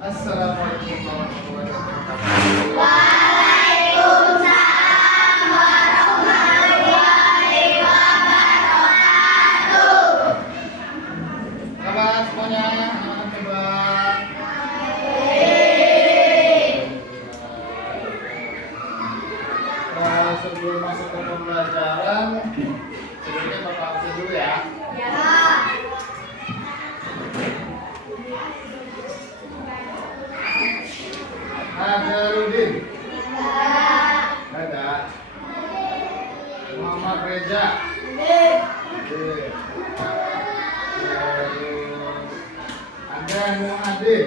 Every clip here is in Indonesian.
Assalamualaikum warahmatullahi wabarakatuh. Waalaikumsalam warahmatullahi wabarakatuh. Kabar semuanya, anak-anak coba. Sebelum masuk ke pembelajaran, sebelumnya Bapak absen dulu ya. Najarudin. Ada. Muhammad Reza. Terus ada Muadin.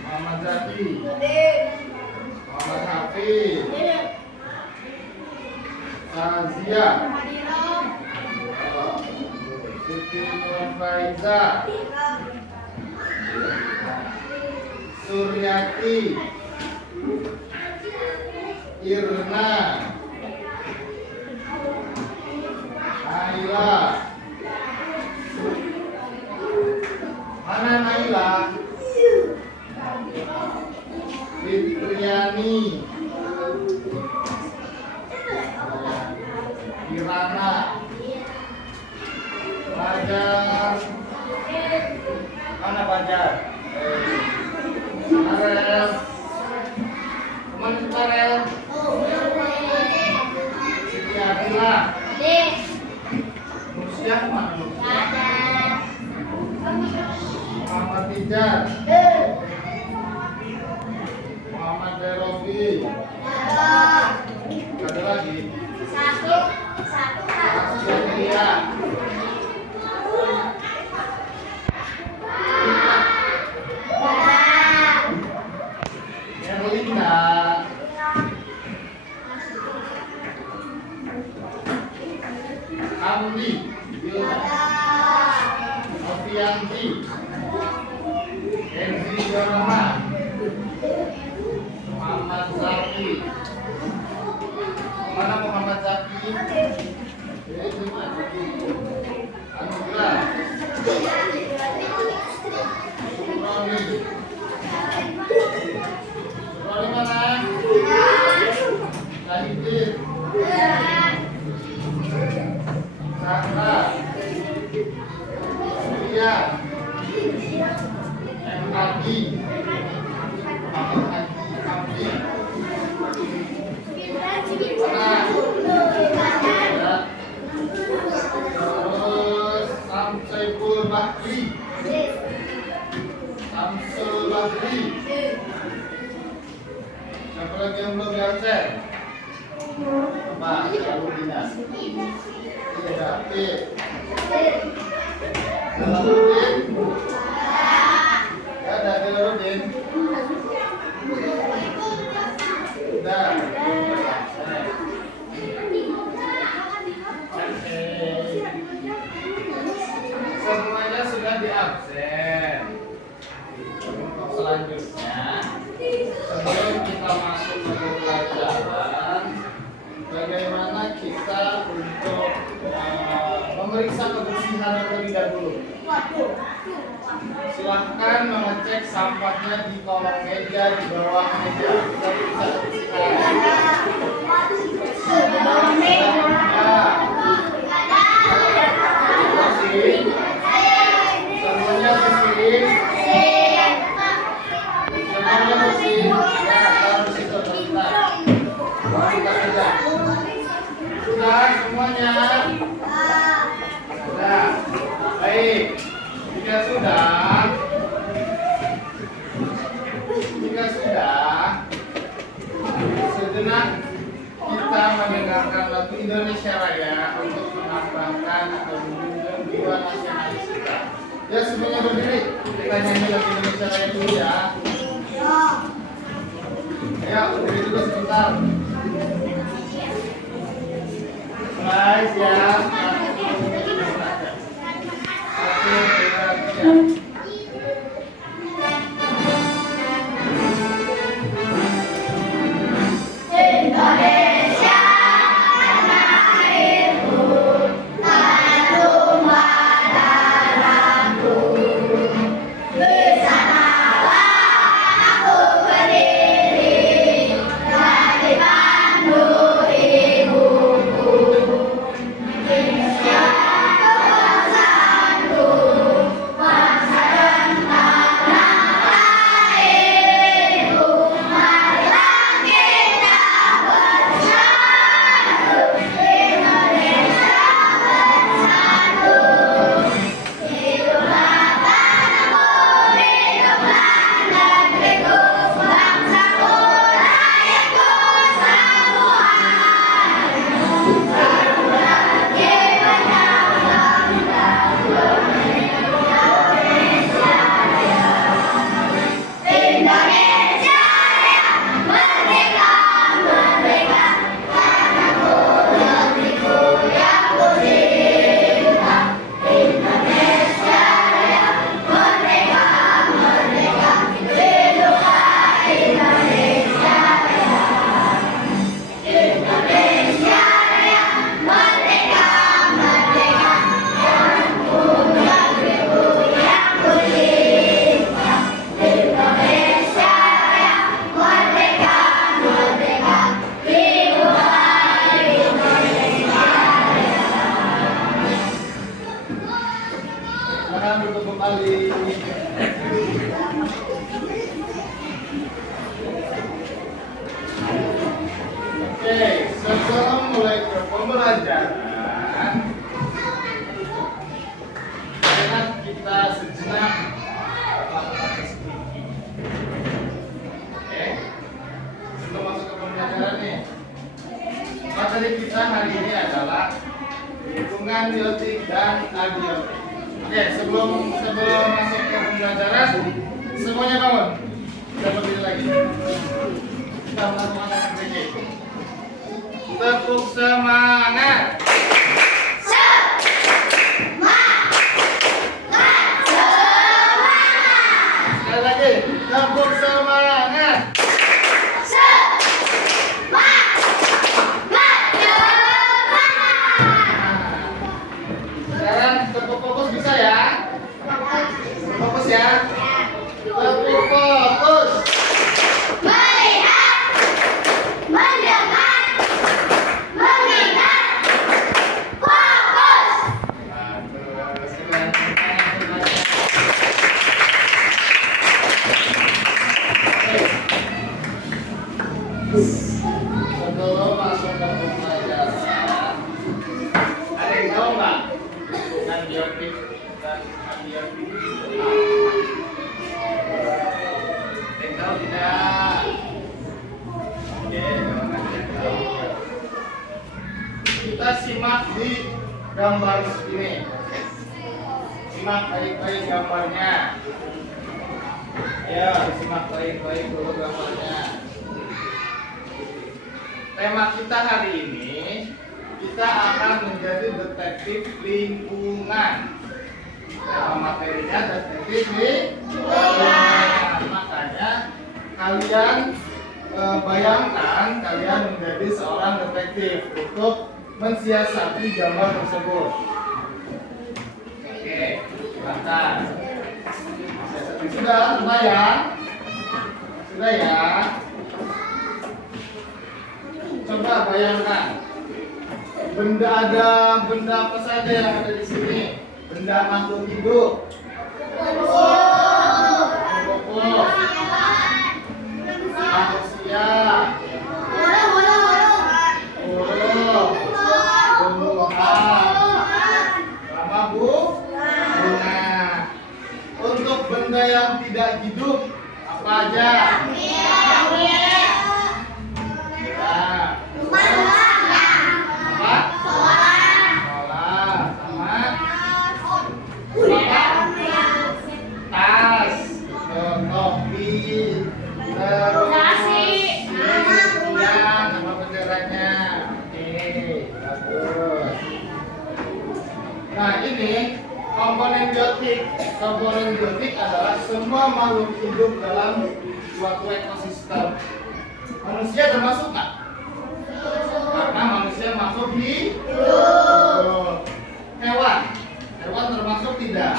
Muhammad Zaki. Muhammad Hafiz. Sazia. Siti Nurfaiza. Suryati. Irna. Naila. Mana Naila? Fitriani. Kirana. Fajar. Mana Fajar? Farel. Kemana Farel? Siti Adila. Nursiah mana? Muhammad Tijar. Muhammad Derobi. Ada lagi? Asya. Erlina. Amli. Novianti. Enzi Yonama. Muhammad Zaki. Mana Muhammad Zaki? Anugrah. Subrani. Subrani mana? Zahidin. Sandra. Surya. Mkadi. Muhammad Hamdi. Terus Samsul Bahri. Samsul Bahri. Siapa lagi yang belum diabsen? Pak, lalu dinas. Tidak aktif. Dalamudin. Ya, ada Dalamudin. Sudah. Semuanya sudah diabsen. Untuk selanjutnya, sebelum kita masuk ke pelajaran, bagaimana kita untuk memeriksa kebersihan terlebih dahulu. Silahkan mengecek sampahnya di kolong meja, di bawah meja. Kita periksa kebersihan. Bersih. Semuanya bersih. Semuanya bersih. Ya, harus itu bentar. Kita kerja. Sudah semuanya. Sudah. Baik. Jika sudah, sejenak kita mendengarkan lagu Indonesia Raya untuk menambahkan atau menunjukkan jiwa nasionalis kita. Ya, semuanya berdiri. Kita nyanyi lagu Indonesia Raya dulu ya. Ya, berdiri dulu sebentar. Guys ya. Indonesia tanah airku, tanah tumpah darahku. dengan biotik dan abiotik. Oke, sebelum masuk ke pembelajaran, semuanya bangun. Kita berdiri lagi. Kita melakukan aktivitas. Tepuk semangat. Sekali lagi, tepuk semangat. Sekarang tepuk fokus bisa ya? Fokus ya. Tepuk fokus. Melihat, mendengar, mengingat, fokus. Bagus. Sebelum masuk ke pembelajaran, ada yang tahu nggak dengan biotik dan abiotik itu apa? Ada yang tahu tidak? Oke, jangan ada yang tahu. Kita simak di gambar ini. Simak baik-baik gambarnya. Ya, simak baik-baik dulu gambarnya. Tema kita hari ini, kita akan menjadi detektif lingkungan. Tema materinya detektif lingkungan. Makanya kalian bayangkan kalian menjadi seorang detektif untuk mensiasati gambar tersebut. Oke, silakan. Sudah ya? Sudah ya? Coba bayangkan, benda apa saja yang ada di sini? Benda makhluk hidup. Pokok. Manusia. Burung. Tumbuhan. Sama bunga. Untuk benda yang tidak hidup, apa aja? Nah, ini komponen biotik. Komponen biotik adalah semua makhluk hidup dalam suatu ekosistem. Manusia termasuk nggak? Karena manusia makhluk hidup. Hewan termasuk tidak?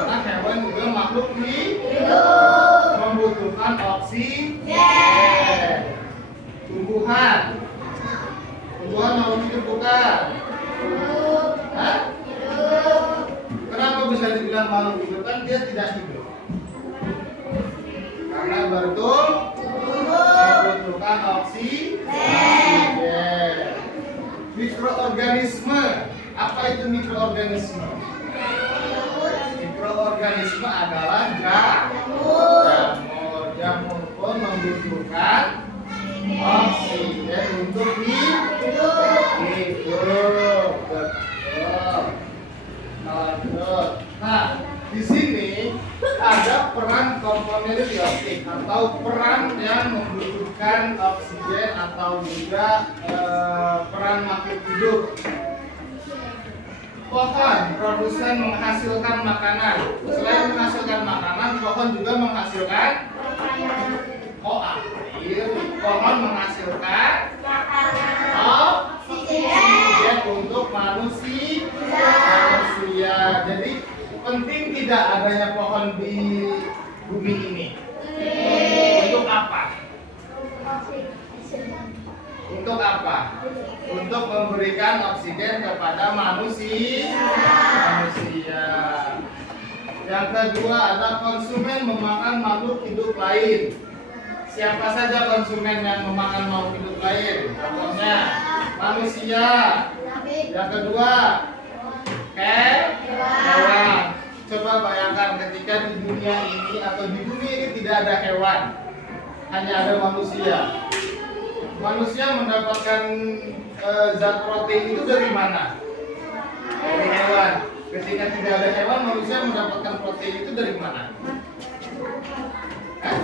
Karena hewan juga makhluk hidup, membutuhkan oksigen. Tumbuhan makhluk hidup bukan? Hah? Kenapa bisa dibilang makhluk hidup? Kan dia tidak hidup. Karena membutuhkan oksigen. Mikroorganisme. Apa itu mikroorganisme? Mikroorganisme adalah jamur pun membutuhkan oksigen untuk hidup. Betul. Nah, di sini ada peran komponen biotik atau peran yang membutuhkan oksigen atau juga peran makhluk hidup. Pohon produsen menghasilkan makanan. Selain menghasilkan makanan, pohon juga menghasilkan air. Pohon menghasilkan oksigen untuk manusia. Jadi penting tidak adanya pohon di bumi ini. Untuk apa? Untuk apa? Untuk memberikan oksigen kepada manusia. Yang kedua adalah konsumen memakan makhluk hidup lain. Siapa saja konsumen yang memakan makhluk hidup lain? Contohnya manusia. Yang kedua hewan. Coba bayangkan ketika di dunia ini atau di bumi ini tidak ada hewan, hanya ada manusia. Manusia mendapatkan zat protein itu dari mana? hewan. Ketika tidak ada hewan, manusia mendapatkan protein itu dari mana? Hah?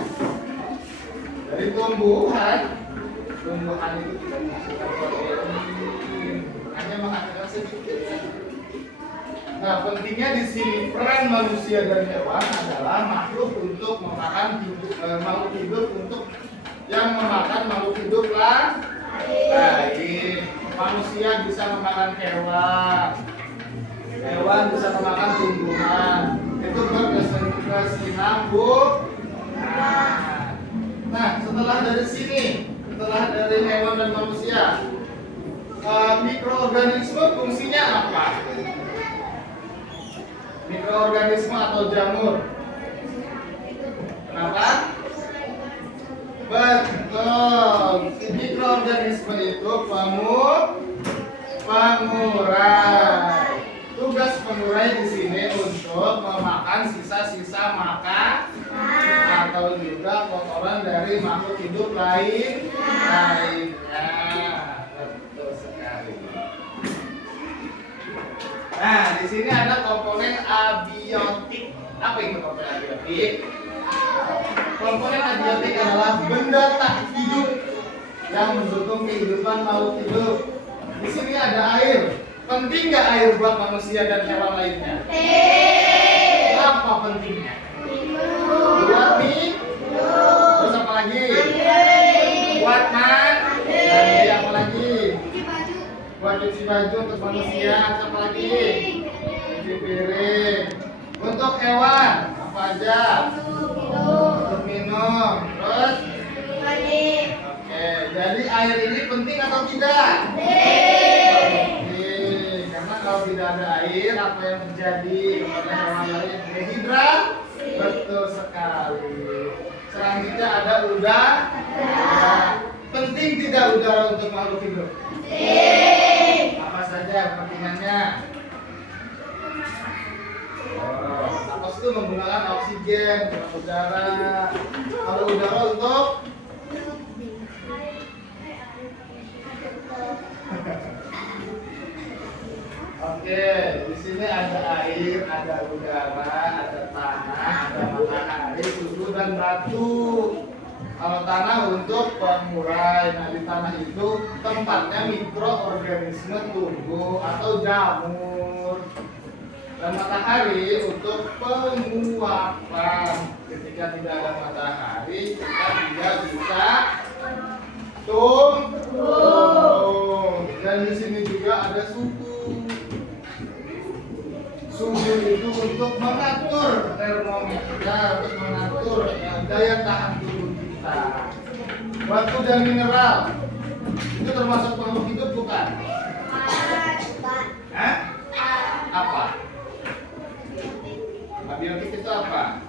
Dari tumbuhan. Tumbuhan itu tidak menghasilkan protein, hanya menghasilkan sedikit. Nah, pentingnya di sini peran manusia dan hewan adalah makhluk untuk memakan makhluk hidup untuk yang memakan makhluk hidup lain. Manusia bisa memakan hewan, hewan bisa memakan tumbuhan. Itu berkesinambungan. Nah, setelah dari sini, setelah dari hewan dan manusia, mikroorganisme fungsinya apa? Mikroorganisme atau jamur. Kenapa? Betul. Mikroorganisme itu pengurai. Tugas pengurai di sini untuk memakan sisa-sisa makan atau juga kotoran dari makhluk hidup lainnya. Betul sekali. Nah, di sini ada komponen abiotik. Apa itu komponen abiotik? Komponen abiotik adalah benda tak hidup yang mendukung kehidupan makhluk hidup. Di sini ada air. Penting nggak air buat manusia dan hewan lainnya? Apa pentingnya? Buat minum. Terus apa lagi? Buat mandi. Apa lagi? Buat cuci baju untuk manusia. Apa lagi? Cuci piring. Untuk hewan apa aja? Untuk minum. Terus? Oke, jadi air ini penting atau tidak? Kalau tidak ada air, apa yang terjadi kepada hewan lain? Dehidrasi. Betul sekali. Selanjutnya ada udara. Penting tidak udara untuk makhluk hidup? Penting. Apa saja kepentingannya? Napas itu menggunakan oksigen, udara. Kalau udara untuk Oke, di sini ada air, ada udara, ada tanah, ada matahari, suhu dan batu. Kalau tanah untuk pengurai, nah di tanah itu tempatnya mikroorganisme tumbuh atau jamur. Dan matahari untuk penguapan. Ketika tidak ada matahari, kita tidak bisa tumbuh. Dan di sini juga ada suhu. Suhu itu untuk mengatur termometer, untuk mengatur daya tahan tubuh kita. Batu dan mineral itu termasuk makhluk hidup bukan? Hah? Apa? Abiotik itu apa?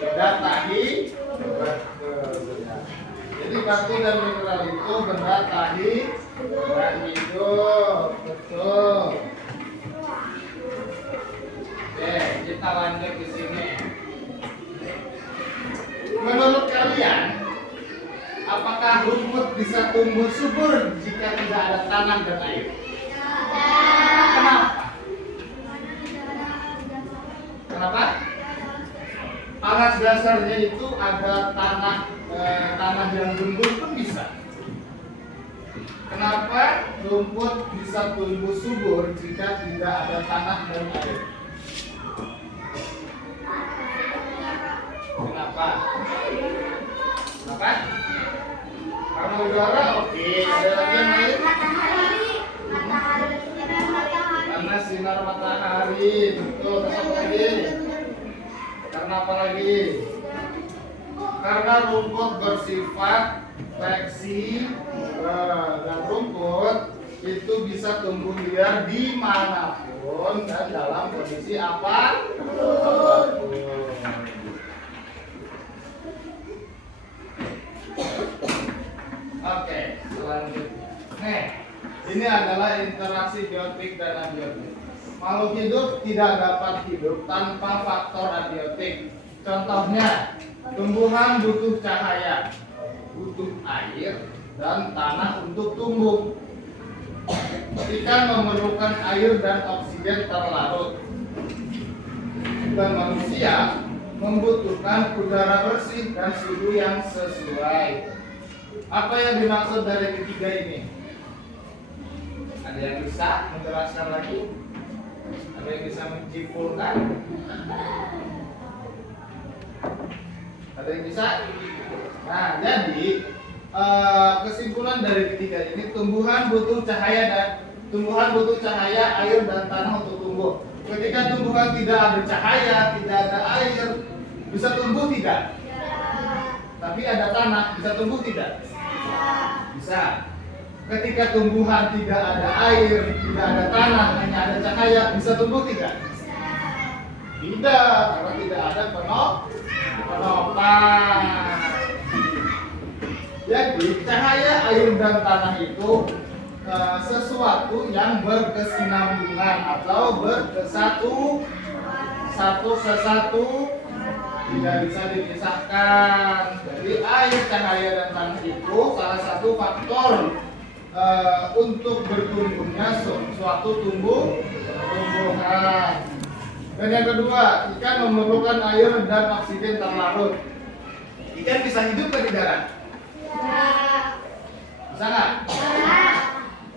Benda tak hidup. Jadi batu dan mineral itu benda tak hidup. Betul. Oke, kita lanjut di sini. Menurut kalian, apakah rumput bisa tumbuh subur jika tidak ada tanah dan air? Kenapa? Kenapa? Alas dasarnya itu ada tanah yang gembur pun bisa. Kenapa rumput bisa tumbuh subur jika tidak ada tanah dan air? Kenapa? Kenapa? Karena udara, oke. Ada lagi yang lain? Karena sinar matahari, betul. Terus apa lagi? Karena apa lagi? Karena rumput bersifat fleksibel dan rumput itu bisa tumbuh liar dimanapun dan dalam kondisi apapun. Oke, selanjutnya. Nih, ini adalah interaksi biotik dan abiotik. Makhluk hidup tidak dapat hidup tanpa faktor abiotik. Contohnya, tumbuhan butuh cahaya, butuh air, dan tanah untuk tumbuh. Ikan memerlukan air dan oksigen oksigen terlarut. Dan manusia membutuhkan udara bersih dan suhu yang sesuai. Apa yang dimaksud dari ketiga ini? Ada yang bisa menjelaskan lagi? Ada yang bisa menyimpulkan? Ada yang bisa? Nah, jadi kesimpulan dari ketiga ini, tumbuhan butuh cahaya, air dan tanah untuk tumbuh. Ketika tumbuhan tidak ada cahaya, tidak ada air, bisa tumbuh tidak? Tapi ada tanah, bisa tumbuh tidak? Bisa. Ketika tumbuhan tidak ada air, tidak ada tanah, hanya ada cahaya, bisa tumbuh tidak? Tidak, karena tidak ada penopang. Jadi cahaya, air dan tanah itu sesuatu yang berkesinambungan atau bersatu satu ke satu, tidak bisa dipisahkan. Jadi air, cahaya dan tanah itu salah satu faktor untuk bertumbuhnya suatu tumbuhan. Dan yang kedua, ikan memerlukan air dan oksigen terlarut. Ikan bisa hidup di darat? Bisa nggak?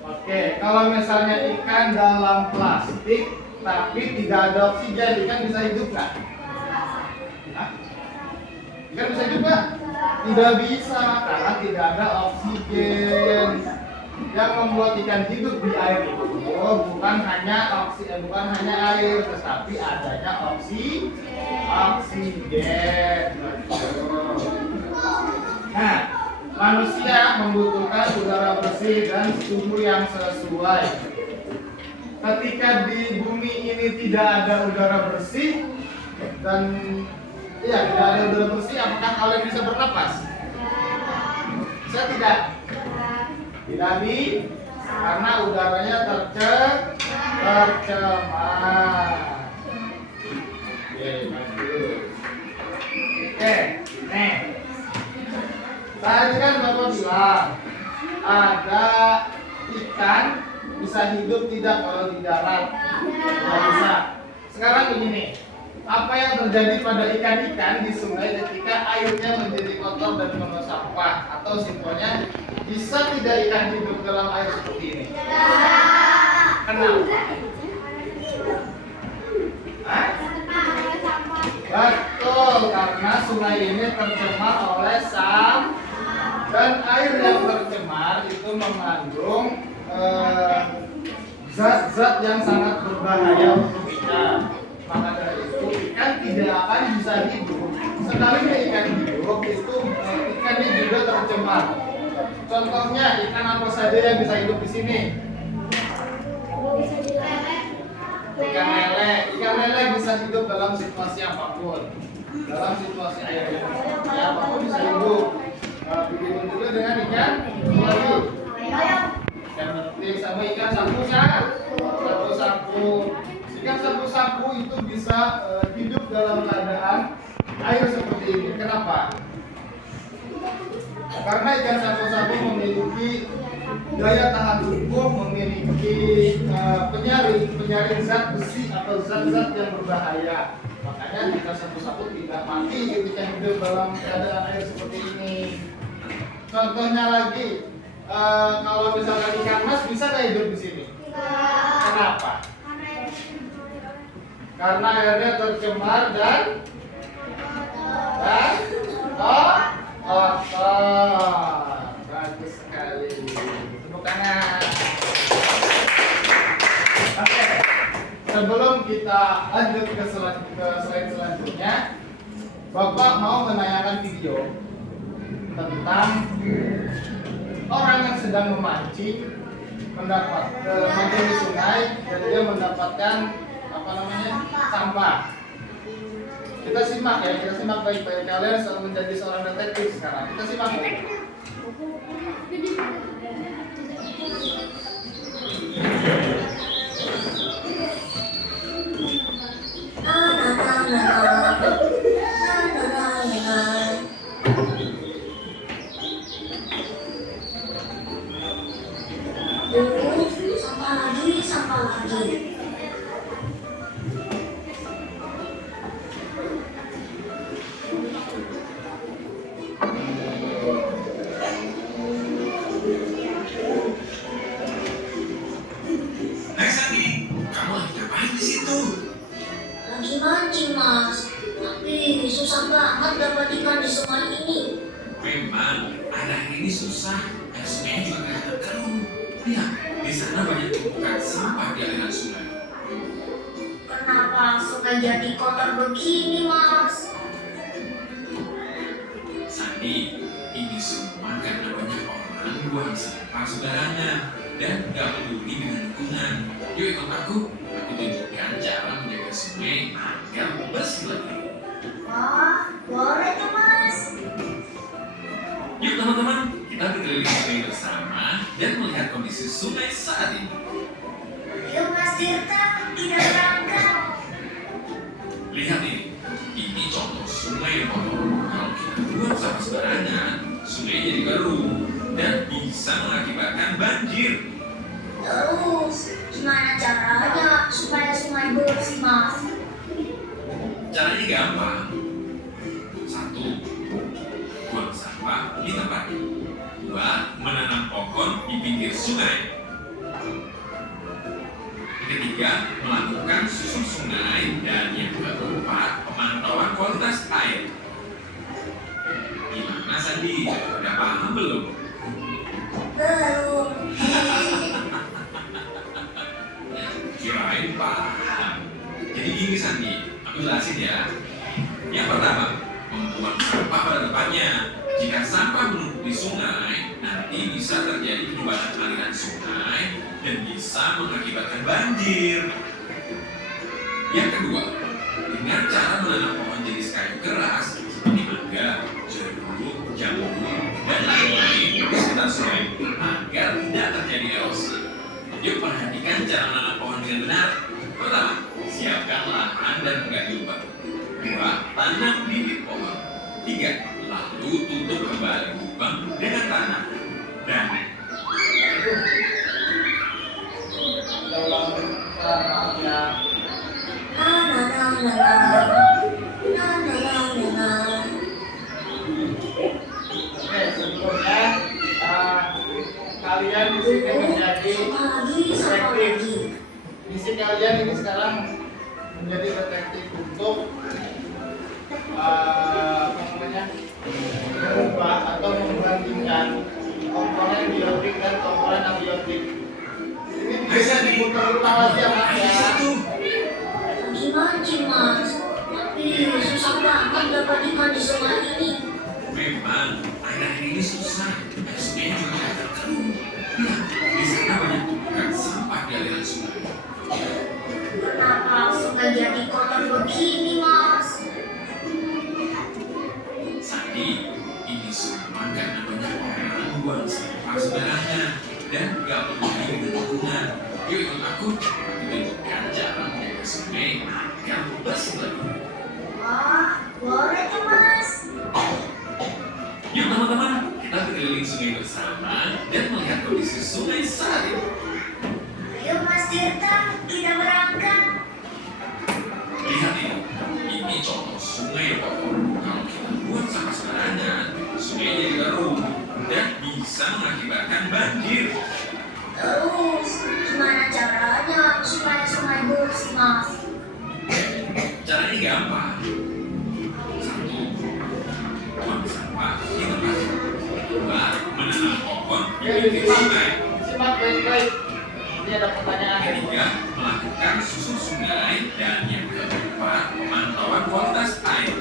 Oke, kalau misalnya ikan dalam plastik tapi tidak ada oksigen, ikan bisa hidup nggak? Hah? Ikan bisa hidup nggak? Tidak bisa, karena tidak ada oksigen. Yang membuat ikan hidup di air itu bukan hanya air, tetapi adanya oksigen. Nah, manusia membutuhkan udara bersih dan suhu yang sesuai. Ketika di bumi ini tidak ada udara bersih dan tidak ada udara bersih, apakah kalian bisa bernapas? Bisa tidak? Tidak bisa, karena udaranya tercemar. Oke, nih. Tadi kan Bapak bilang ada ikan bisa hidup tidak kalau di darat? Tidak bisa. Sekarang begini, apa yang terjadi pada ikan-ikan di sungai ketika airnya menjadi kotor dan penuh sampah? Atau simpelnya, bisa tidak ikan hidup dalam air seperti ini? Kenapa? Hah? Betul, karena sungai ini tercemar oleh sampah. Dan air yang tercemar itu mengandung zat-zat yang sangat berbahaya untuk ikan. Maka dari itu ikan tidak akan bisa hidup. Sekalinya ikan hidup itu ikannya juga tercemar. Contohnya ikan apa saja yang bisa hidup di sini? Ikan lele. Ikan lele bisa hidup dalam situasi apapun. Dalam situasi air yang apapun bisa hidup. Begitu juga dengan ikan lagi. Ikan betik sama ikan sapu-sapu. Ikan sapu-sapu itu bisa hidup dalam keadaan air seperti ini. Kenapa? Karena ikan sapu-sapu memiliki daya tahan tubuh, memiliki penyaring zat besi atau zat-zat yang berbahaya. Makanya ikan sapu-sapu tidak mati ketika hidup dalam keadaan air seperti ini. Contohnya lagi, kalau misalkan ikan mas bisa nggak hidup di sini? Kenapa? Karena airnya tercemar dan kotor. Bagus sekali. Tepuk tangan. Oke. Sebelum kita lanjut ke slide selanjutnya, Bapak mau menayangkan video tentang orang yang sedang memancing di sungai dan dia mendapatkan sampah. Kita simak baik-baik. Kalian selalu menjadi seorang detektif sekarang. Kita simak. Sampah lagi. susah banget dapat ikan di sungai ini. Memang air ini susah, air sungai juga kelihatan keruh. Lihat, di sana banyak tumpukan sampah di aliran sungai. Kenapa sungai jadi kotor begini, Mas? Sandi, ini semua karena banyak orang buang sampah sembarangan dan gak peduli dengan lingkungan. Yuk ikut aku tunjukkan cara menjaga sungai agar bersih lagi. Wah, boleh tuh, Mas. Yuk teman-teman, kita berkeliling sungai bersama dan melihat kondisi sungai saat ini. Yuk, Mas Tirta, kita berangkat. Lihat ini contoh sungai yang kotor. Kalau kita buang sampah sembarangan, sungai jadi keruh dan bisa mengakibatkan banjir. Terus, gimana caranya supaya sungai bersih, Mas? Caranya gampang. 1. Buang sampah di tempatnya. 2. Menanam pohon di pinggir sungai. 3. Melakukan susur sungai. Dan yang keempat, pemantauan kualitas air. Gimana Sandi? Udah paham belum? Belum. Kirain paham. Jadi gini Sandi, aku jelasin ya. Yang pertama, membuang sampah pada tempatnya. Jika sampah menumpuk di sungai, nanti bisa terjadi penyumbatan aliran sungai dan bisa mengakibatkan banjir. Yang kedua, dengan cara menanam pohon jenis kayu keras seperti mangga, jeruk, jambu, dan lain-lain di sekitar sungai agar tidak terjadi erosi. Yuk perhatikan cara menanam pohon dengan benar. Pertama, siapkan lahan dan menggali lubang. 2. Tanam bibit pohon. 3. Lalu tutup kembali lubang dengan tanah. Dan Kita ulang maaf ya. Oke, sebelumnya kalian di sini menjadi detektif. Misi kalian ini sekarang menjadi detektif untuk apa namanya, mengubah atau membandingkan komponen biotik dan komponen abiotik. Ini bisa diputar-putar lagi ya Mas ya. Gimana sih, Mas? Ih, susah banget dapat ikan di sungai ini. memang air ini susah. Air sungai juga kelihatan keruh. Lihat, di sana banyak tumpukan sampah di aliran sungai. Kenapa sungai jadi kotor begini, Mas? Sandi, ini semua karena banyak orang buang sampah sembarangan dan gak peduli dengan lingkungan. Yuk ikut aku tunjukkan cara menjaga sungai agar bersih lagi. Wah, boleh tuh, Mas. Yuk teman-teman, kita berkeliling sungai bersama dan melihat kondisi sungai saat ini. Yuk, Mas Tirta, kita berangkat. Lihat ini contoh sungai yang kotor. Kalau kita buang sampah sembarangan, sungai jadi keruh dan bisa mengakibatkan banjir. Terus, gimana caranya supaya sungai bersih, Mas? Caranya gampang. 1. Buang sampah di tempatnya. 2. Menanam pohon di Oke, pinggir sungai. simak baik-baik. Ini ada pertanyaan. 3. Melakukan susur sungai. Dan yang keempat, pemantauan kualitas air.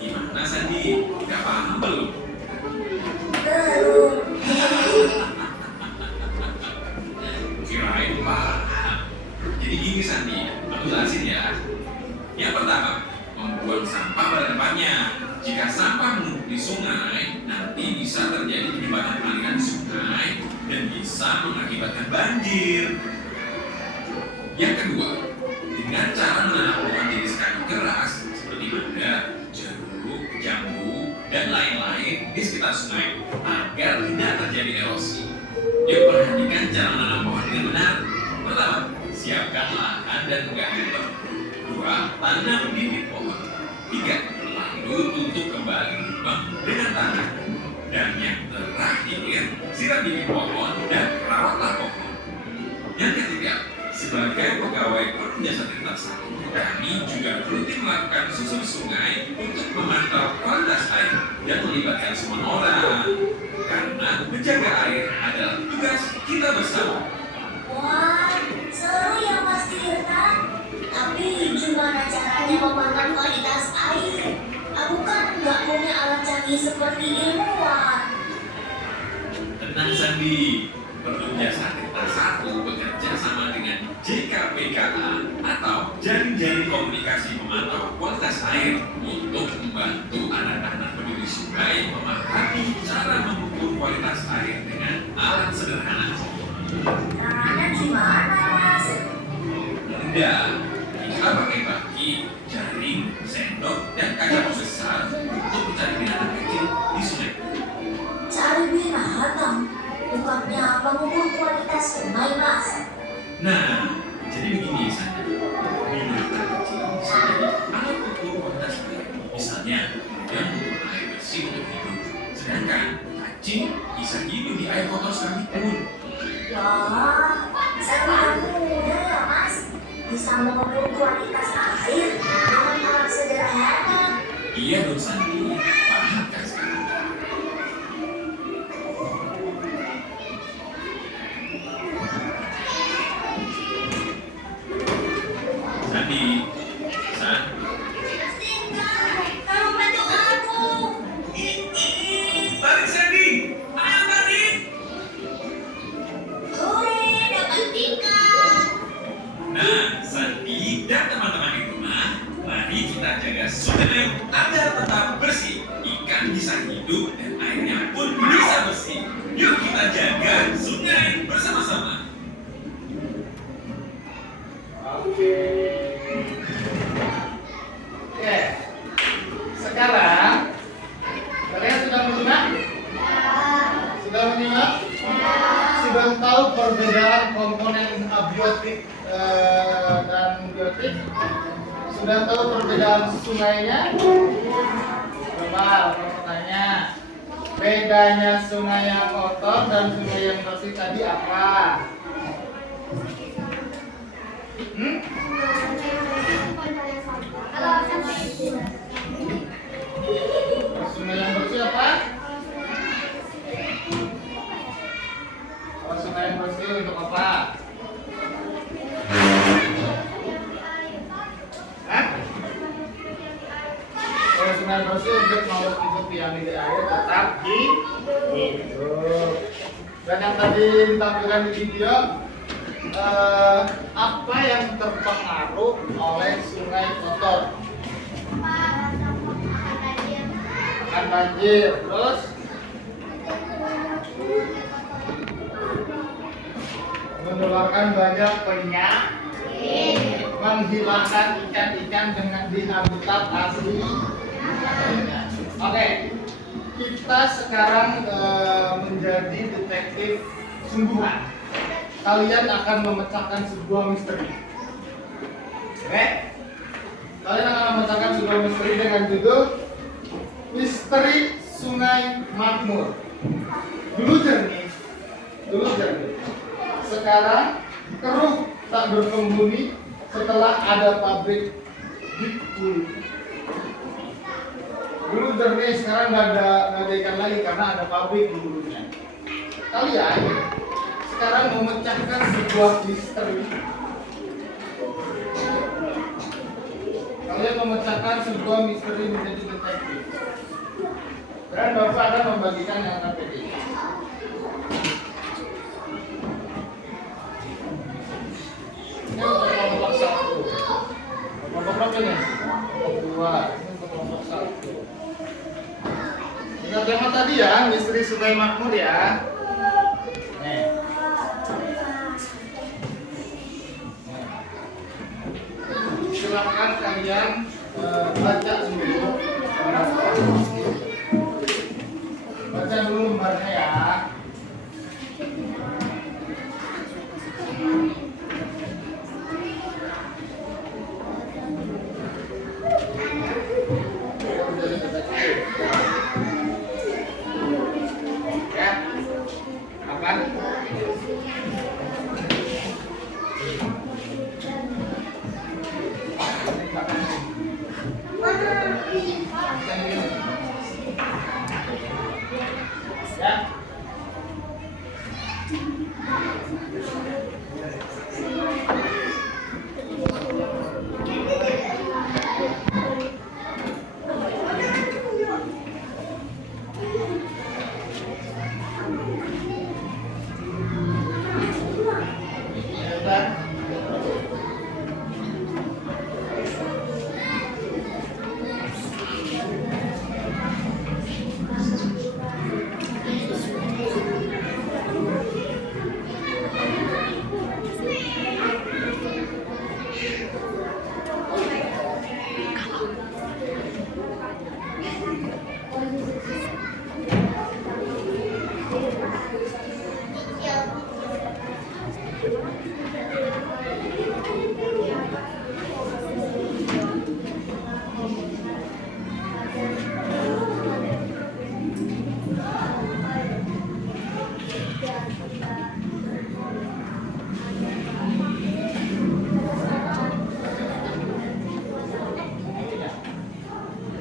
Gimana Sandi? Udah paham belum? Belum. Kirain paham. Jadi gini Sandi, aku jelasin ya. Yang pertama, membuang sampah pada tempatnya. Jika sampah menumpuk di sungai, nanti bisa terjadi penyumbatan aliran sungai dan bisa mengakibatkan banjir. Yang kedua, dengan cara menanam pohon jenis kayu keras seperti mangga, jeruk, jambu, dan lain-lain di sekitar sungai agar tidak terjadi erosi. Yuk perhatikan cara menanam pohon dengan benar. Pertama, siapkan lahan dan menggali lubang. 2. Tanam bibit pohon. 3. Lalu tutup kembali lubang dengan tanah. Dan yang terakhir, siram bibit pohon dan rawatlah pohon. Yang ketiga, Sebagai pegawai Perum Jasa Tirta 1, kami juga rutin melakukan susur sungai untuk memantau kualitas air dan melibatkan semua orang. Karena menjaga air adalah tugas kita bersama. Wah, seru ya Mas Tirta. Tapi gimana caranya memantau kualitas air? Aku kan nggak punya alat canggih seperti ilmuwan. Tenang Sandi, Perum Jasa Tirta 1 bekerja sama dengan JKPKA atau Jaring-Jaring Komunikasi Pemantau Kualitas Air untuk membantu anak-anak penduduk sungai memahami cara mengukur kualitas air dengan alat sederhana. Caranya gimana Mas? Mudah, kita pakai baki, jaring, sendok, dan kaca besar untuk mencari binatang kecil di sungai. Cari binatang? Bukannya mengukur kualitas sungai Mas? Nah, jadi begini Sandi, binatang kecil bisa jadi alat ukur kualitas air. Misalnya, yang mengukur air bersih untuk hidup, sedangkan cacing bisa hidup di air kotor sekalipun. Wah, saya mudah ya Mas. Bisa mengukur kualitas air dengan alat sederhana. Iya dong Sandi, paham kan sekarang? Sandi, San, Tolong bantu aku. tarik Sandi, ayo tarik. Hore, dapat ikan. Nah, Sandi dan teman-teman di rumah, mari kita jaga sungai agar tetap bersih. Ikan bisa hidup dan airnya pun bisa bersih. Yuk kita jaga sungai bersama-sama. Oke. Oke. Sekarang kalian sudah menyimak? Sudah menyimak? Sudah tahu perbedaan komponen abiotik dan biotik? Sudah tahu perbedaan sungainya? Coba aku mau tanya. Bedanya sungai yang kotor dan sungai yang bersih tadi apa? Sungai yang bersih apa? Kalau sungai yang bersih untuk apa? Hah? Kalau sungai bersih untuk makhluk hidup yang di air tetap hidup. Dan yang tadi ditampilkan di video, apa yang terpengaruh oleh sungai kotor? Akan banjir, terus menularkan banyak penyakit, menghilangkan ikan-ikan dengan di habitat asli. Oke, kita sekarang menjadi detektif sungguhan. Kalian akan memecahkan sebuah misteri. Oke? Kalian akan memecahkan sebuah misteri dengan judul Misteri Sungai Makmur. Dulu jernih, sekarang keruh tak berpenghuni setelah ada pabrik di hulu. Dulu jernih, sekarang nggak ada ikan lagi karena ada pabrik di hulunya. Kalian sekarang memecahkan sebuah misteri. Kalian memecahkan sebuah misteri menjadi detektif. Dan Bapak akan membagikan yang KPD. Ini untuk kelompok 1. Kelompok berapa ini? Kelompok 2. Ini untuk kelompok 1. Ingat tema tadi ya, misteri Sungai Makmur ya. Nih. Silakan kalian baca dulu. Baca dulu lembarnya ya. Ya. Apa? Ya.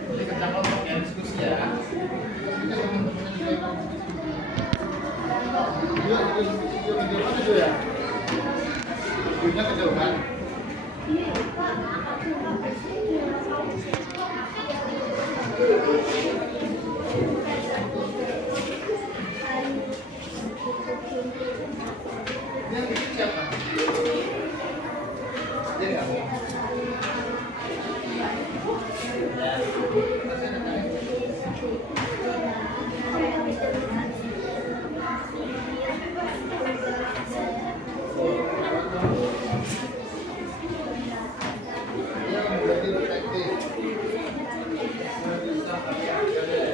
Jadi kerja kelompok ya, diskusi ya. Video mana tuh ya? Videonya kejauhan. Yang bikin siapa? Dia nggak mau. Ya, masih ada kan? Dia menjadi detektif. Bisa tapi ada deh.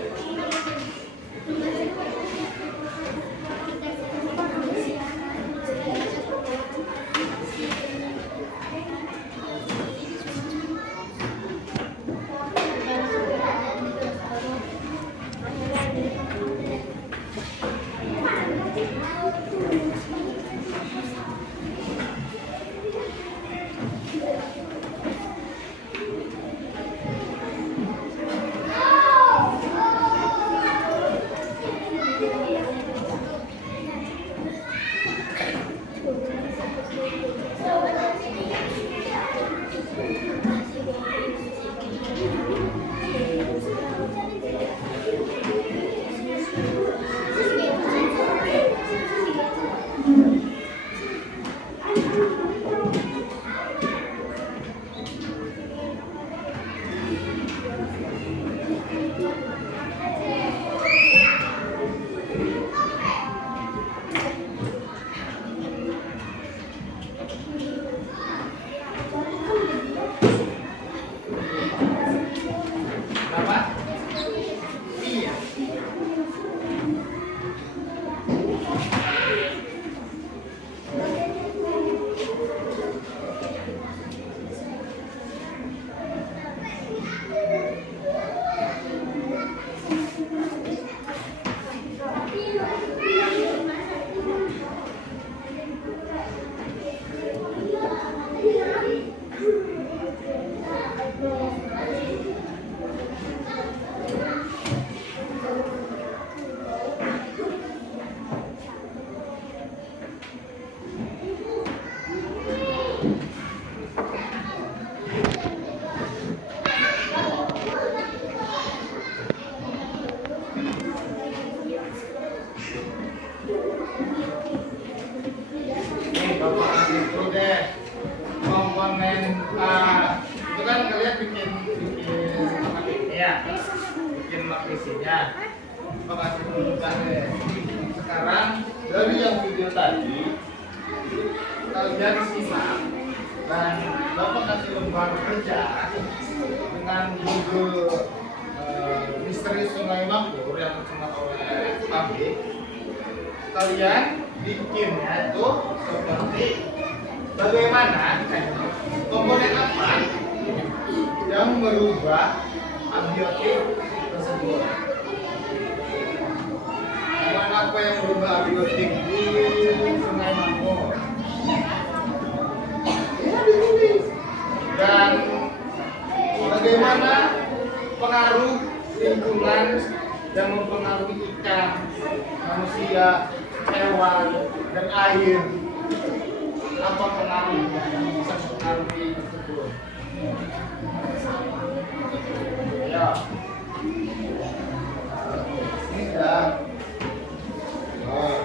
Berapa? Iya. Nih, Bapak kasih dulu deh. Komponen itu kan kalian bikin apa ini ya? Bikin makrisinya. Bapak kasih dulu deh. Sekarang dari yang video tadi kalian simak dan Bapak kasih lembar kerja dengan judul Misteri Sungai Makmur yang tercemar oleh pabrik. Kalian bikinnya itu seperti bagaimana komponen apa yang merubah abiotik tersebut. Komponen apa yang merubah abiotik di Sungai Makmur. Dan bagaimana pengaruh lingkungan yang mempengaruhi ikan, manusia, hewan, dan air. Apa pengaruh yang bisa mempengaruhi tersebut? Ya. Ini sudah. Oh.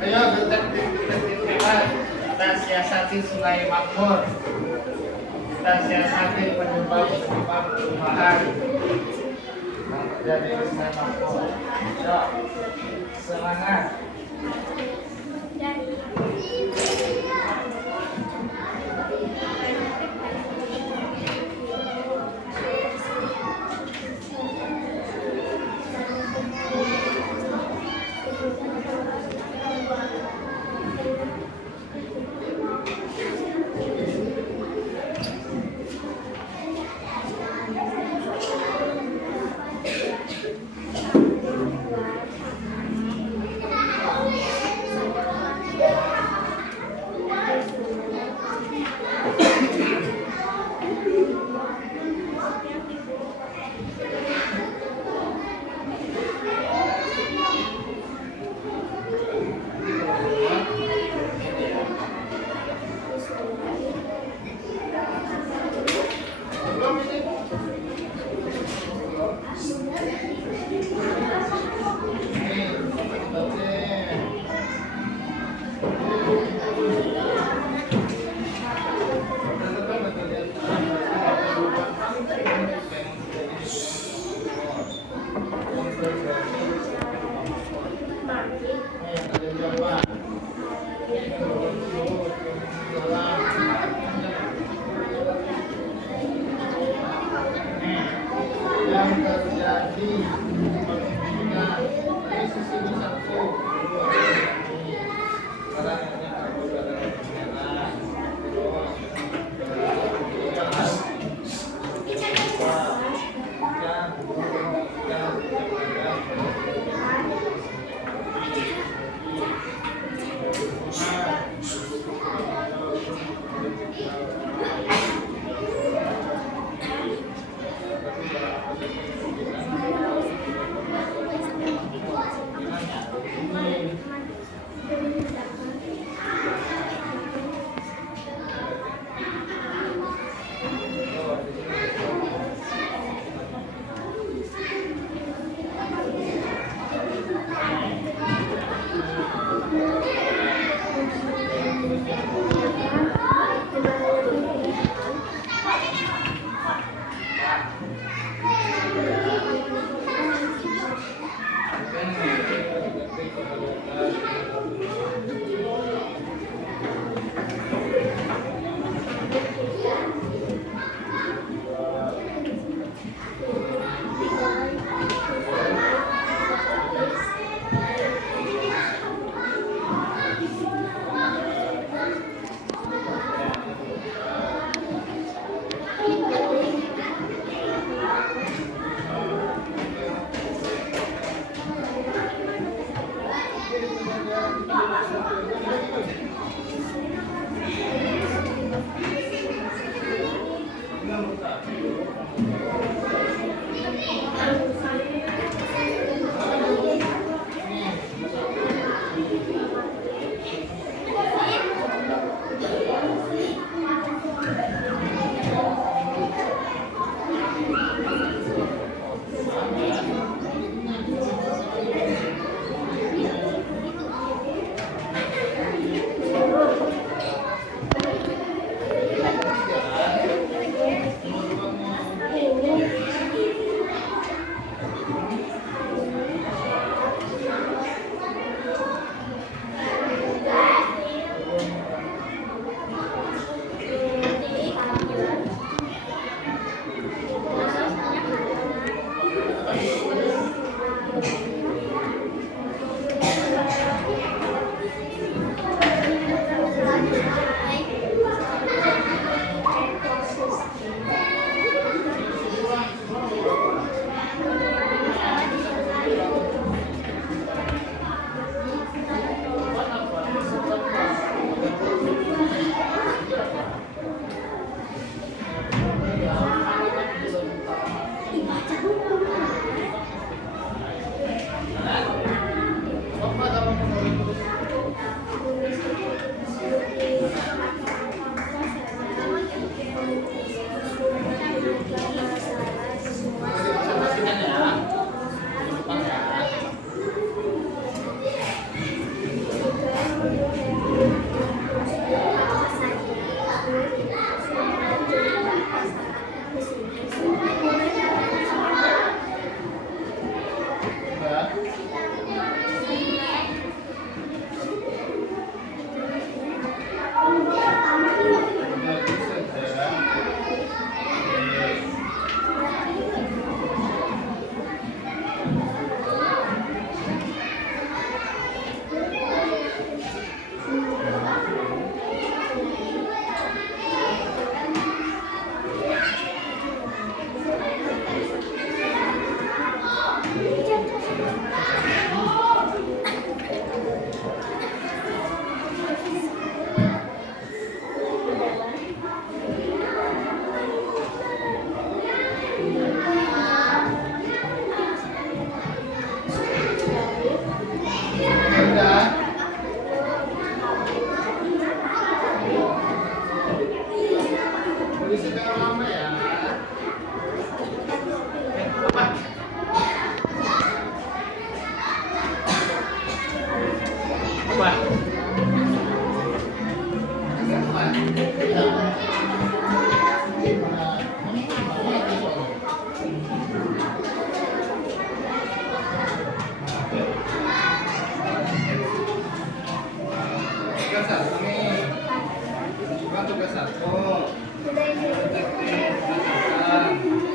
Ayo detektif hewan, kita siasati Sungai Makmur. Kita siasati penyebab perubahan yang terjadi di Sungai Makmur. Ayo, semangat. terjadi penimbunan dari sisi satu dua ini sekarang ini kabur adalah merah terus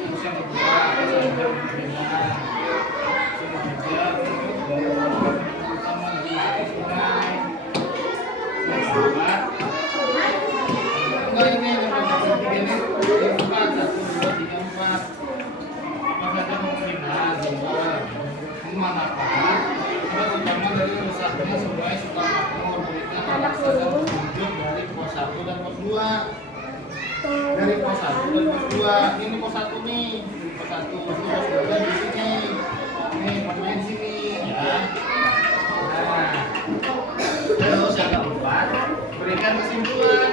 Terus yang kedua, manakah? Kita utama dari rusaknya semuanya suka makmur. Duitnya pada saja tunjuk dari pos 1 dan pos 2. Dari pos 1 dan pos 2. Ini pos 1 nih. Pos 1, pos 2, pos 2 di sini. Nih, posnya di sini ya. Nah, terus yang keempat, berikan kesimpulan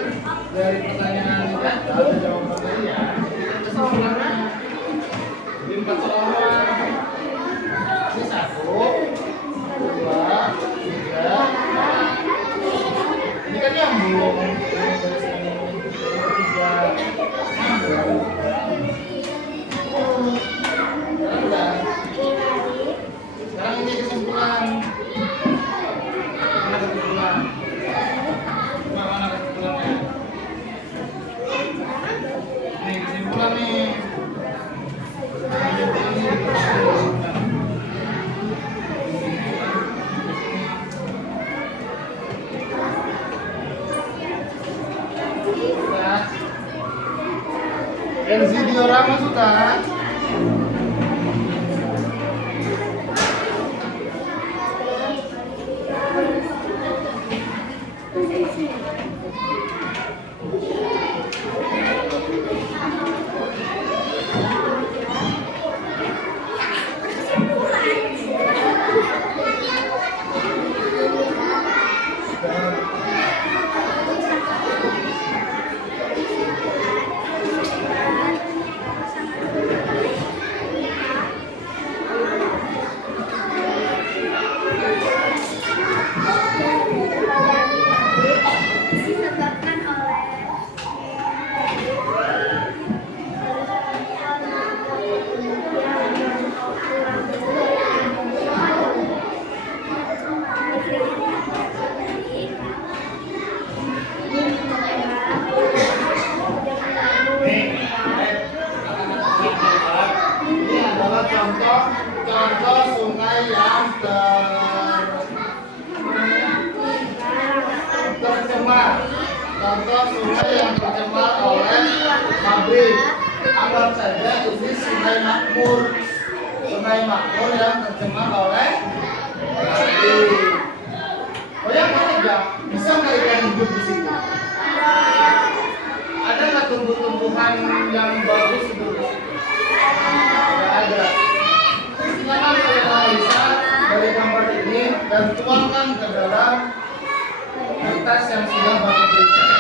dari pertanyaan ini kan ada jawaban tadi ya. Berikan kesimpulannya. Jadi 4 soal. Ini 1, 2, 3. Ini kan nyambung. Sekarang ini kesimpulan. Mana kesimpulan? Mana kesimpulannya? Nih kesimpulan nih. NZ diorama sudah. Disebabkan oleh Ini adalah contoh sungai yang tercemar. Contoh sungai yang tercemar oleh pabrik. Anggap saja ini sungai makmur. Sungai makmur yang tercemar oleh pabrik. Bayangkan aja, bisa nggak ikan hidup di situ? Ada nggak tumbuh-tumbuhan yang bagus hidup di situ? Nggak ada. Silakan kalian analisa dari gambar ini dan tuangkan ke dalam kertas yang sudah Bapak berikan.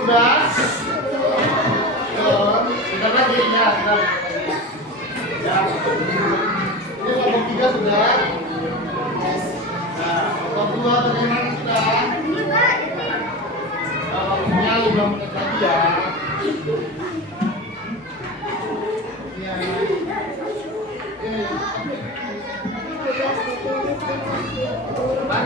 Sudah? Belum? Bentar lagi ya, bentar lagi. Ya. Ini kelompok 3 sudah. Nah, kelompok 2 bagaimana sudah? Waktunya 5 menit lagi ya. Iya. Cepat.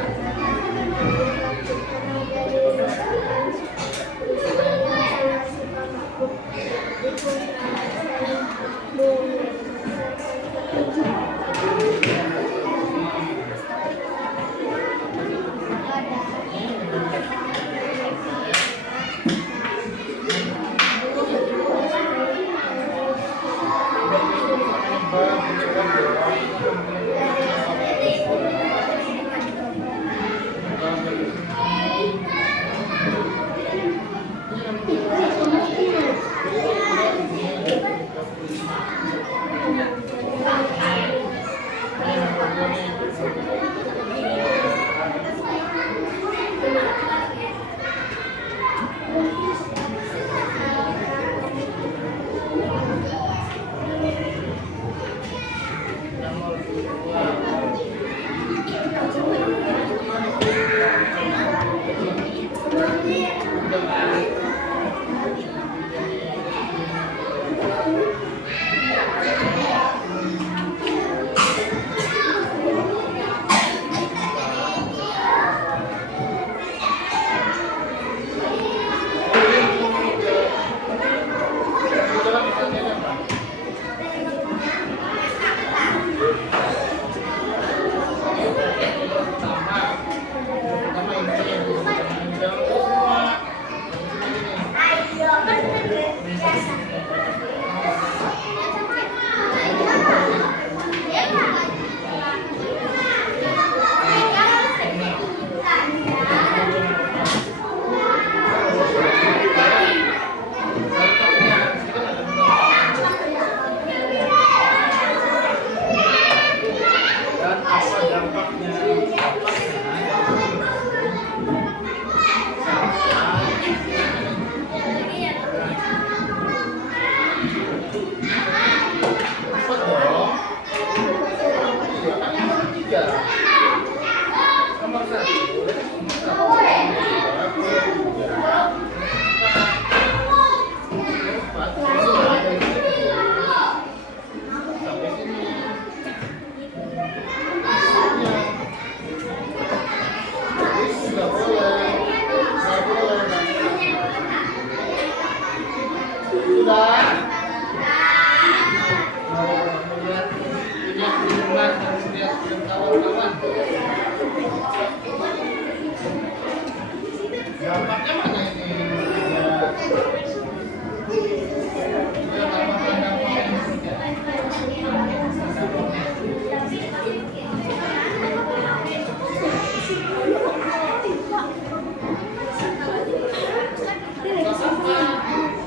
Dampaknya mana ini?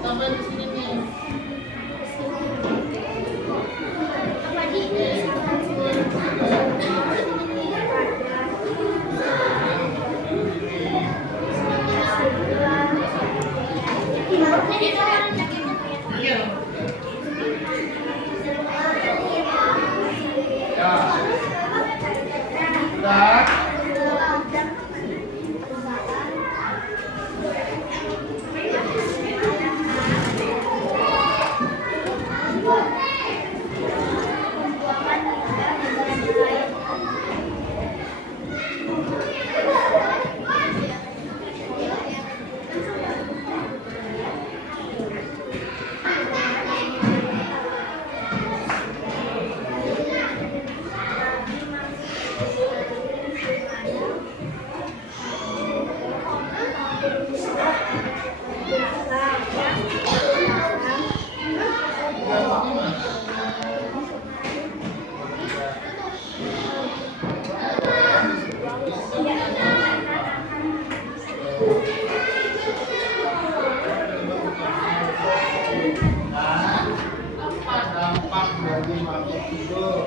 Sampai di sini nih. Dampak bagi makhluk hidup.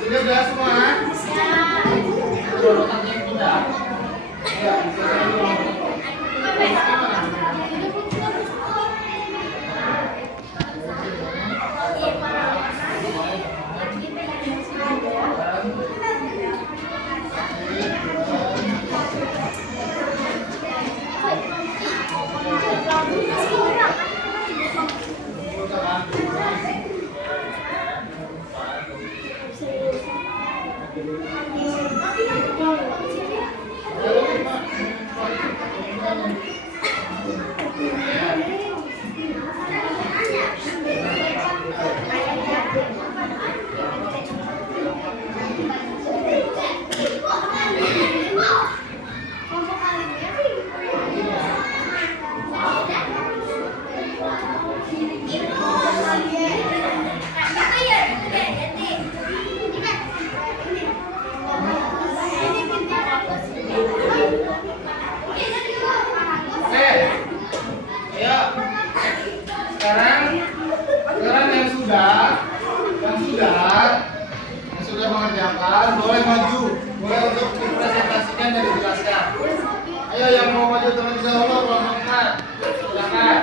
Sudah belas semua? Rotannya yang udah. Ya, Sekarang yang sudah mengerjakan boleh maju, boleh untuk dipresentasikan dan dijelaskan. Ayo yang mau maju terlebih dahulu, kelompok 4, silakan.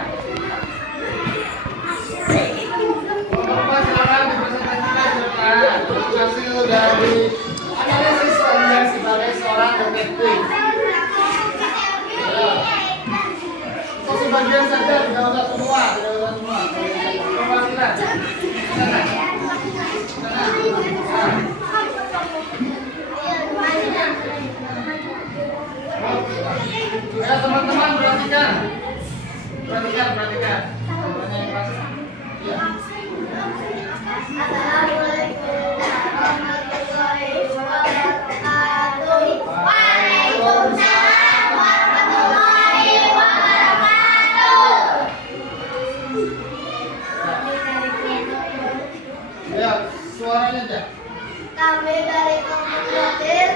Kelompok 4 silakan dipresentasikan, silakan. Hasil dari analisis kalian sebagai seorang detektif. Itu sebagian saja, tidak usah semua, tidak usah semua. Perwakilan. Sana. Ya teman-teman perhatikan. Perhatikan. Ya. Assalamualaikum warahmatullahi wabarakatuh. Waalaikumsalam warahmatullahi wabarakatuh. Ya, suaranya aja. Kami dari kelompok Yatir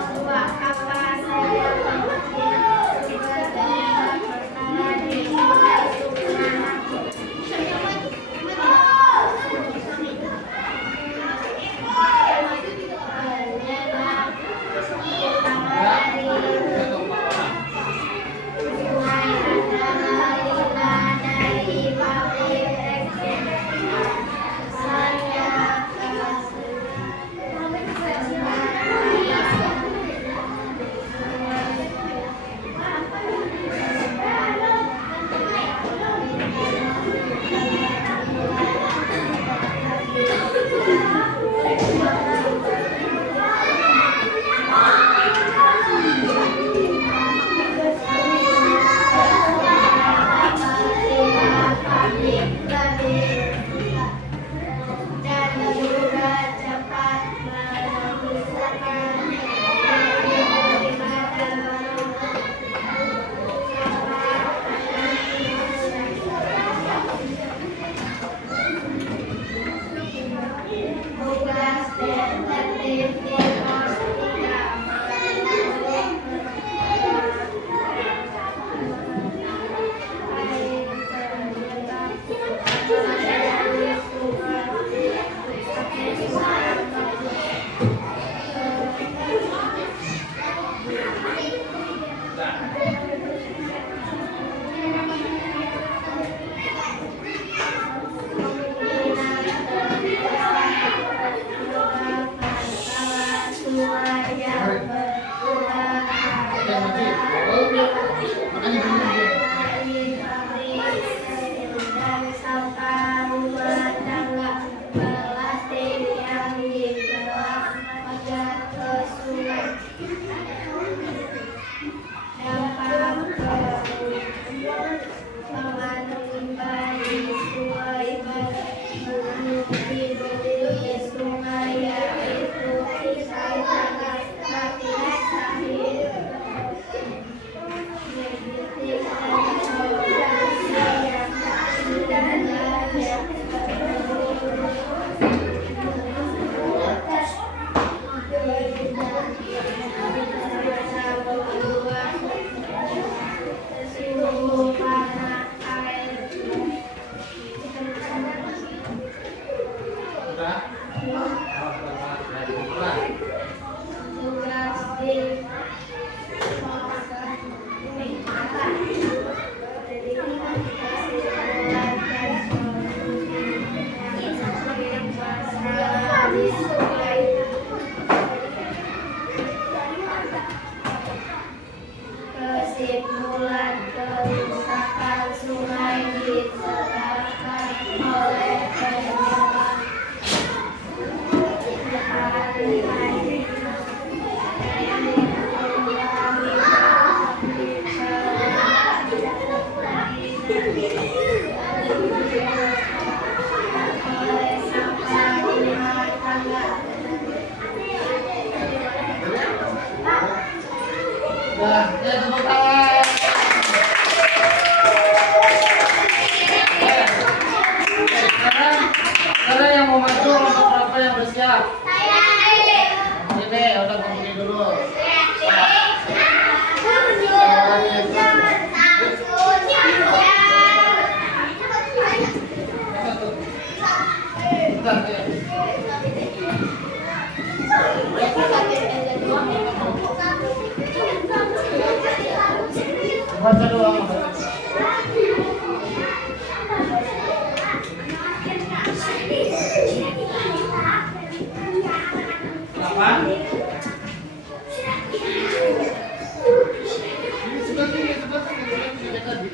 Apa saja penting sumber daya perkara dimulai sumber kesimpulan kerusakan sungai disebabkan oleh penyebab Nah, ya tepuk tangan. Sekarang yang mau maju untuk berapa yang udah siap? Ini udah begini dulu. Baca doang. Apa? Ini sebelah sini tadi.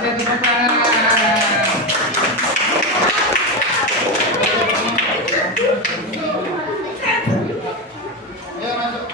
Kasih tepuk tangan. Ayo masuk.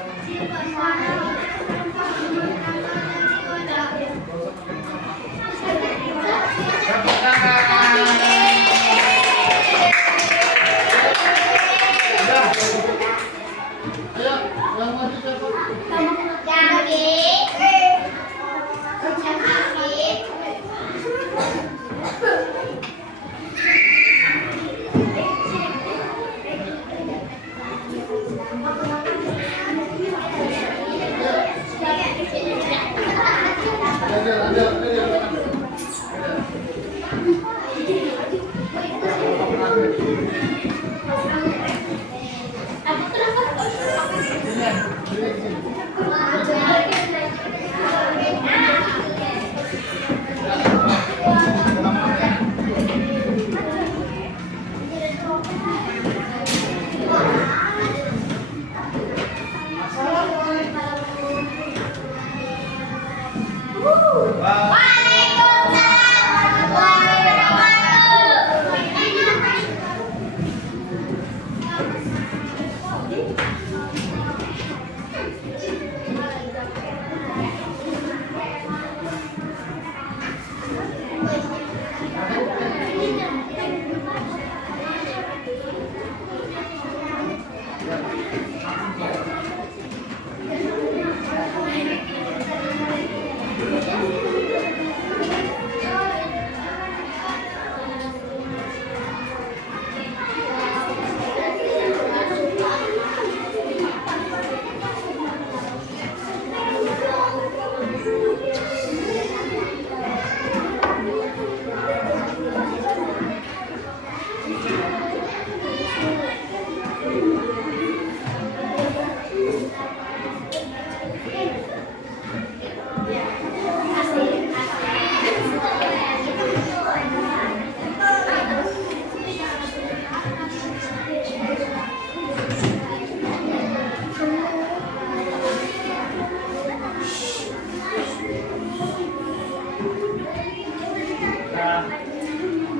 Tepuk tangan. Ayo, yang maju siapa?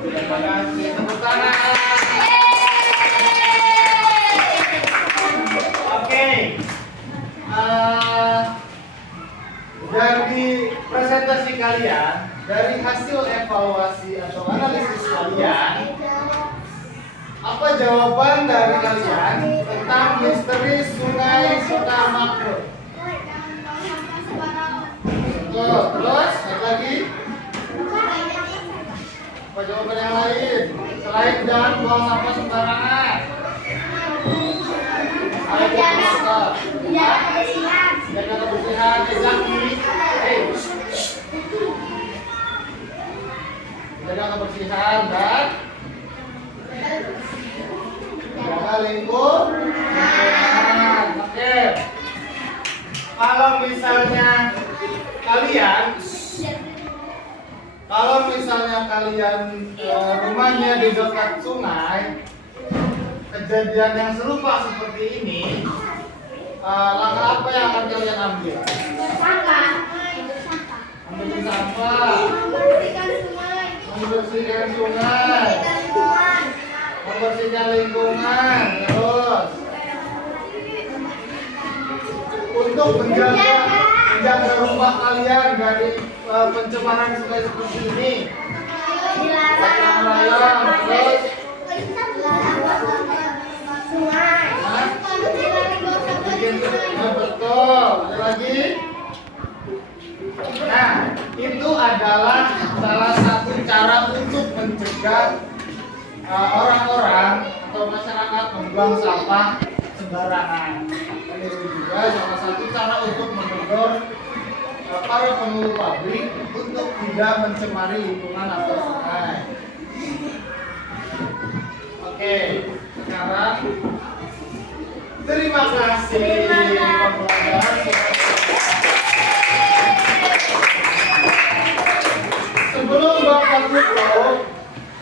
Terima kasih. Tepuk tangan. Oke. Dari presentasi kalian, dari hasil evaluasi atau analisis kalian, apa jawaban dari kalian tentang misteri Sungai Sukamakmur? Betul. Terus satu lagi. Apa jawaban yang lain? Selain jangan buang sampah sembarangan. Ayo kita jaga kebersihan. Zaki. Jaga kebersihan dan jaga lingkungan. Oke. Kalau kalian rumahnya di dekat sungai, kejadian yang serupa seperti ini, langkah apa yang akan kalian ambil? Sampah. Ambil sampah, Membersihkan sungai. membersihkan sungai, membersihkan lingkungan, terus untuk menjaga rumah kalian dari pencemaran sungai seperti ini. Gotong royong, terus Sungai. Hah? bikin betul. Ada lagi? Nah, itu adalah salah satu cara untuk mencegah orang-orang atau masyarakat membuang sampah sembarangan. Dan itu juga salah satu cara untuk menegur para pengelola pabrik untuk tidak mencemari lingkungan atau sungai. Oke, sekarang terima kasih pembelajaran.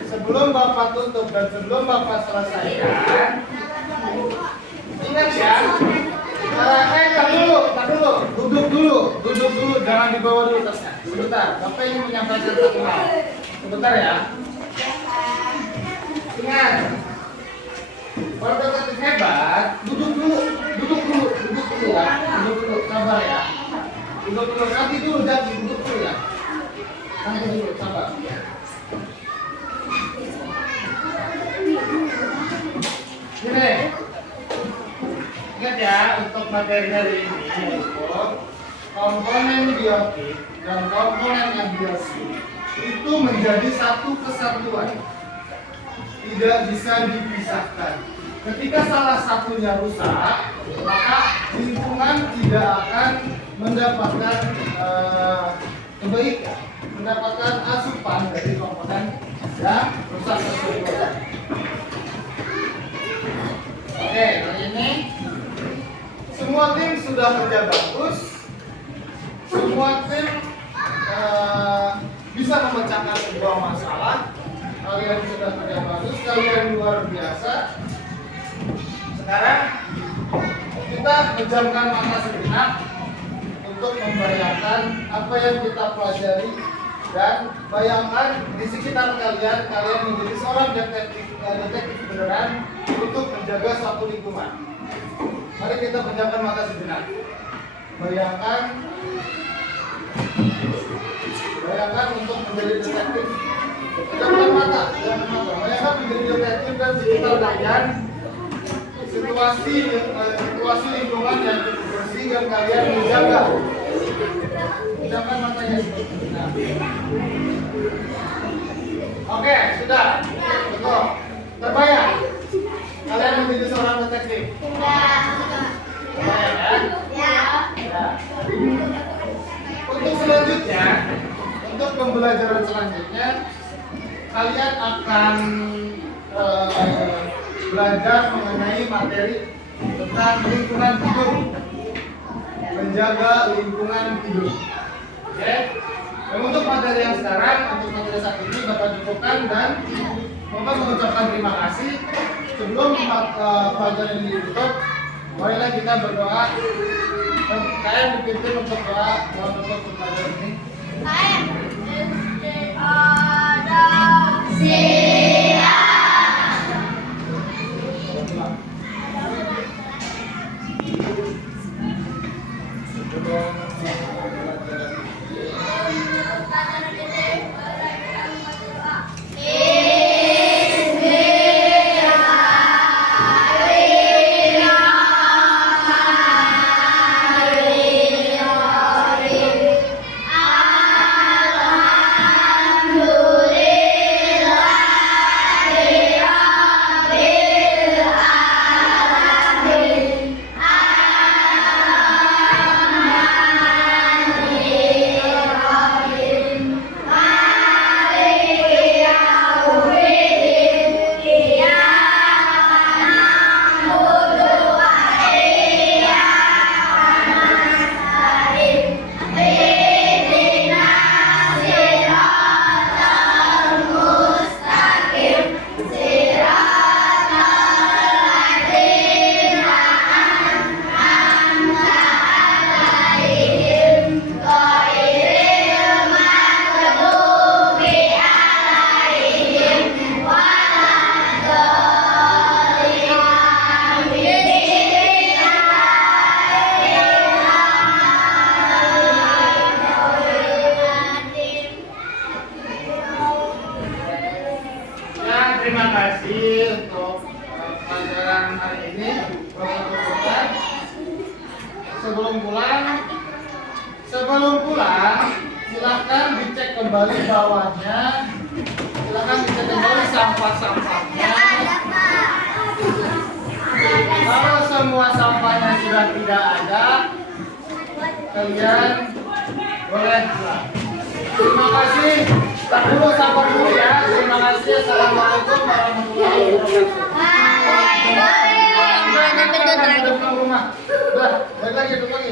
Sebelum Bapak tutup dan sebelum Bapak selesaikan, ingat ya. Tak dulu, duduk dulu, jangan dibawa dulu tasnya. Sebentar, Bapak ingin menyampaikan satu hal. Sebentar ya. Ingat, kalau detektif hebat, duduk dulu ya, sabar ya. Duduk dulu, nanti dulu, jangan duduk dulu ya. Nanti dulu, sabar. Gini, ingat ya, untuk materi hari ini untuk komponen biotik dan komponen abiosi itu menjadi satu kesatuan, tidak bisa dipisahkan. Ketika salah satunya rusak, maka lingkungan tidak akan mendapatkan kebaikan, mendapatkan asupan dari komponen yang rusak tersebut. Oke, kali ini semua tim sudah kerja bagus, semua tim bisa memecahkan sebuah masalah. Kalian sudah kerja bagus, kalian luar biasa. Sekarang kita pejamkan mata sejenak untuk membayangkan apa yang kita pelajari dan bayangkan di sekitar kalian menjadi seorang detektif beneran untuk menjaga suatu lingkungan. Mari kita pejamkan mata sejenak. Bayangkan untuk menjadi detektif. Pejamkan mata. Bayangkan menjadi detektif dan sekitar kalian situasi lingkungan yang cukup bersih yang kalian menjaga. Pejamkan matanya sejenak. Oke, sudah. Betul. Terbayang? Kalian menjadi seorang detektif? Terbayang ya? Ya. Untuk selanjutnya, untuk pembelajaran selanjutnya, kalian akan belajar mengenai materi tentang lingkungan hidup, menjaga lingkungan hidup. Oke? Dan untuk materi yang sekarang, untuk materi saat ini Bapak cukupkan dan Bapak mengucapkan terima kasih. Sebelum pelajaran ini ditutup, marilah kita berdoa. Kalian dipimpin untuk doa dalam bentuk pelajaran ini. sebelum pulang, silakan dicek kembali bawahnya. Silakan dicek kembali sampah-sampahnya. Kalau semua sampahnya sudah tidak ada, kalian boleh pulang. Terima kasih. Tak dulu, sabar dulu ya. Terima kasih. Assalamualaikum warahmatullahi wabarakatuh. Rumah. Udah, balik lagi, duduk lagi.